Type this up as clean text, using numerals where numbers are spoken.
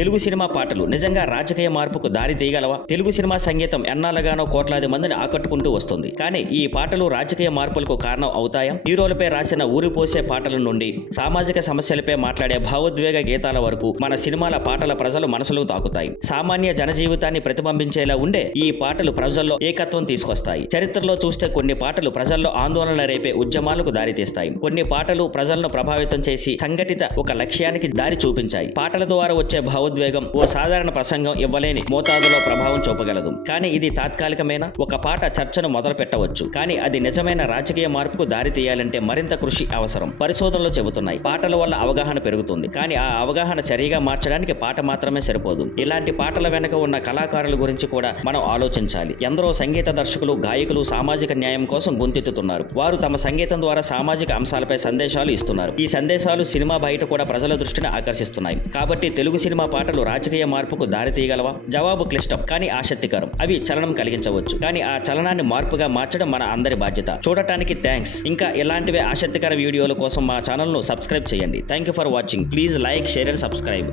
Telugu cinema పాటలు నిజంగా రాజకీయ మార్పుకు దారి తీయగలవా? తెలుగు సినిమా సంగీతం ఎన్నాళ్ళగానో కోట్లాది మందిని ఆకట్టుకుంటూ వస్తుంది. కానీ ఈ పాటలు రాజకీయ మార్పులకు కారణం అవుతాయా? హీరోలపై రాసిన ఊరిపోసే పాటల నుండి సామాజిక సమస్యలపై మాట్లాడే భావోద్వేగ గీతాల వరకు మన సినిమాల పాటల ప్రజలు మనసులు తాకుతాయి. సామాన్య జనజీవితాన్ని ప్రతిబింబించేలా ఉండే ఈ పాటలు ప్రజల్లో ఏకత్వం తీసుకొస్తాయి. చరిత్రలో చూస్తే కొన్ని పాటలు ప్రజల్లో ఆందోళన రేపే ఉద్యమాలకు దారితీస్తాయి. కొన్ని పాటలు ప్రజలను ప్రభావితం చేసి సంఘటిత ఒక లక్ష్యానికి దారి చూపించాయి. పాటల ద్వారా వచ్చే భావోద్వేగం ఓ సాధారణ ప్రసంగం ఇవ్వలేని మోతాదులో ప్రభావం చూపగలదు. కానీ ఇది తాత్కాలికమైన ఒక పాట చర్చను మొదలు పెట్టవచ్చు. కానీ అది నిజమైన రాజకీయ మార్పుకు దారి తీయాలంటే మరింత కృషి అవసరం. పరిశోధనలు చెబుతున్నాయి పాటల వల్ల అవగాహన పెరుగుతుంది. కానీ ఆ అవగాహన చర్యగా మార్చడానికి పాట మాత్రమే సరిపోదు. ఇలాంటి పాటల వెనుక ఉన్న కళాకారుల గురించి కూడా మనం ఆలోచించాలి. ఎందరో సంగీత దర్శకులు, గాయకులు సామాజిక న్యాయం కోసం గొంతెత్తుతున్నారు. వారు తమ సంగీతం ద్వారా సామాజిక అంశాలపై సందేశాలు ఇస్తున్నారు. ఈ సందేశాలు సినిమా బయట కూడా ప్రజల దృష్టిని ఆకర్షిస్తున్నాయి. కాబట్టి తెలుగు సినిమా పాటలు రాజకీయ మార్పుకు దారి తీయగలవా? జవాబు క్లిష్టం కానీ ఆసక్తికరం. అవి చలనం కలిగించవచ్చు. కానీ ఆ చలనాన్ని మార్పుగా మార్చడం మన అందరి బాధ్యత. చూడటానికి థ్యాంక్స్. ఇంకా ఇలాంటివే ఆసక్తికర వీడియోల కోసం మా ఛానల్ను సబ్స్క్రైబ్ చేయండి. Thank you for watching. Please like, share and subscribe.